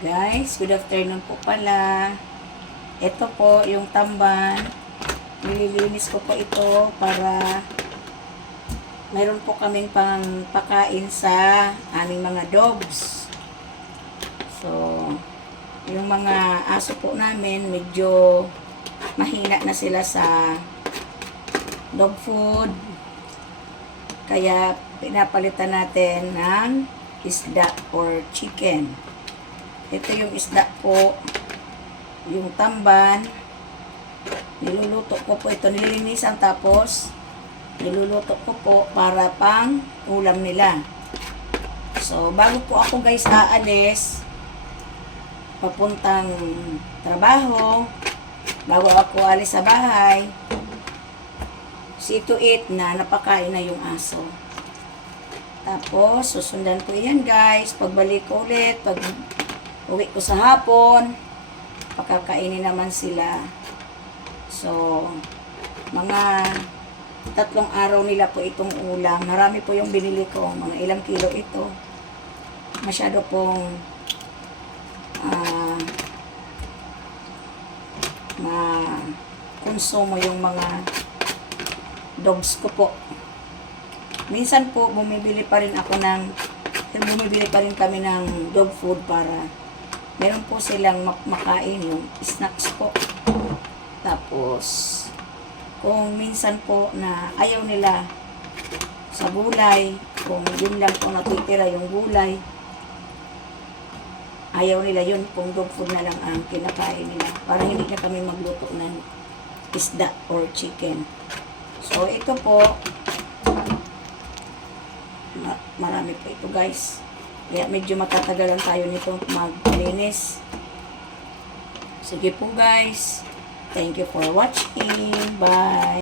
Guys, good afternoon po pala. Ito po yung tamban. Nililinis ko po ito para mayroon po kaming pang pakain sa aming mga dogs. So, yung mga aso po namin medyo mahina na sila sa dog food. Kaya pinapalitan natin ng isda or chicken. Ito yung isda po, yung tamban. Niluluto ko po ito, nililinisan tapos niluluto ko po para pang ulam nila. So, bago po ako guys aalis, papuntang trabaho, bago ako alis sa bahay, see to it na napakain na yung aso. Tapos, susundan ko yan guys, pagbalik ko ulit, pag uwi ko sa hapon, pakakainin naman sila. So, mga 3 araw nila po itong ulam. Marami po yung binili ko. Mga ilang kilo ito. Masyado pong konsumo yung mga dogs ko po. Minsan po, bumibili pa rin kami ng dog food para meron po silang makain yung snacks po. Tapos, kung minsan po na ayaw nila sa gulay, kung yun lang po natitira yung gulay, ayaw nila yun, kung dog food na lang ang kinakain nila. Para hindi na kami magluto ng isda or chicken. So, ito po, marami po ito guys. Kaya medyo matatagalan tayo nito maglinis. Sige po guys. Thank you for watching. Bye.